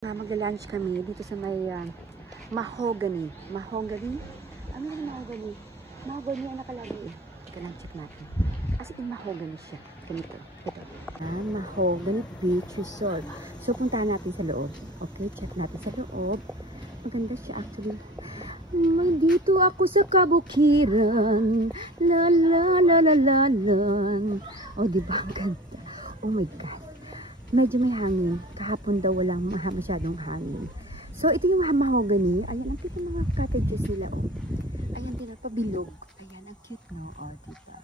Mag-lunch kami dito sa may mahogany. Mahogany? Ano yung mahogany? Mahogany ang nakalagay eh. Teka lang, check natin. As in mahogany siya. Ganito. Ito. Mahogany beach resort. So, puntahan natin sa loob. Okay, check natin sa loob. Maganda siya actually. Dito ako sa kabukiran. La la la la la la. Oh, diba? Ang ganda. Oh my God. Medyo may hangin. Kahapon daw walang masyadong hangin. So, ito yung mahogany. Ayan, ang cute ng mga cottages nila. Oh. Ayan din, pabilog. Ayan, ang cute, no? Oh, diba?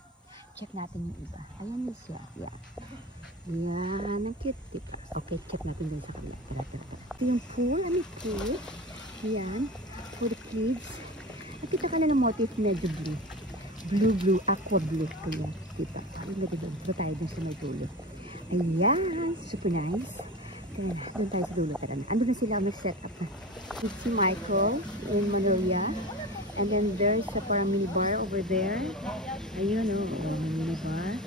Check natin yung iba. Ayan na siya. Yan. Yan, ang cute, diba? Okay, check natin din sa kanila. Ito yung pool. Ano cute? Yan. For the kids. Nakita ka na ng motif, medyo blue. Blue, aqua blue. Ayan, diba? Ang lagi doon. Ito tayo dun sa may dulo. Ayan, super nice. Kaya na, doon tayo sa dulo. Andun na sila mag-set up na. With si Michael and Manolia. And then there's a parang minibar over there. Ayun o, minibar.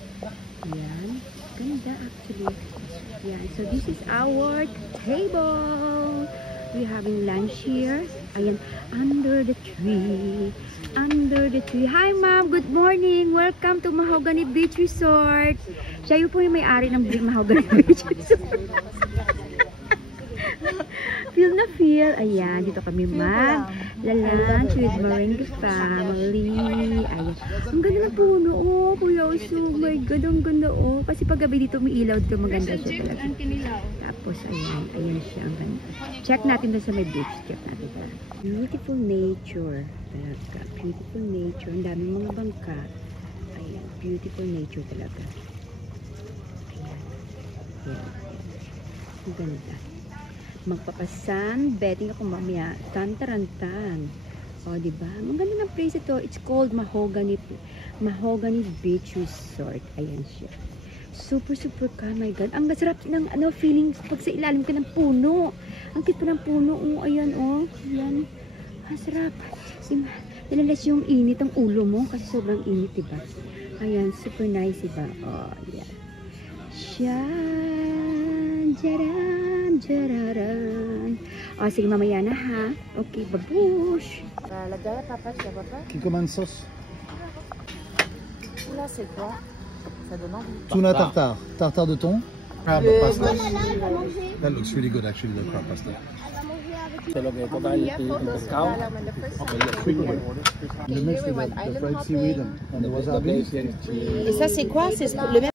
Ayan. Ganda actually. Ayan, so this is our table. We're having lunch here. Ayan, under the tree. Under the tree. Hi ma'am, good morning. Welcome to Mahogany Beach Resort. Siya yung po yung may-ari ng Mahogany Beach Resort. Feel na feel. Ayan, dito kami mag-lunch with Maringue family. Ayan. Ang ganda na puno. Oh, Kuya Oso. Oh my God, ang ganda. Oh, kasi pag gabi dito may ilaw dito, maganda siya talaga. Tapos, ayan. Ayan siya. Ang ganda. Check natin doon sa may beach. Check natin. Beautiful nature. Talaga. Beautiful nature. Ang daming mga bangka. Ayan. Beautiful nature talaga. Ayan. Ayan. Ang ganda. Magpapasan, betting ako mamaya, tantarantan. O, diba? Ang ganda ng place ito. It's called Mahogany Beach Resort. Ayan siya. Super, super ka. My God. Ang masarap ng feeling pag sa ilalim ka ng puno. Ang cute pa ng puno. Oh, ayan, oh. Ayan. Masarap. Nalalas yung init ang ulo mo kasi sobrang init, diba? Ayan, super nice, diba? Oh, ayan. Shan, jaran, jararan. O, sige, mamaya na, ha? Okay, babush. Lagay, papa, siya, papa. Qui commande sauce? Là, c'est quoi? Ça donne envie. Tuna tartare. Tartare de thon. Crab pasta. Elle va manger. That looks really good actually, the crab pasta. Elle va manger avec Talaga ito dahil ikaw. The mix with the fried seaweed and the wasabi. Et ça, c'est quoi? C'est le même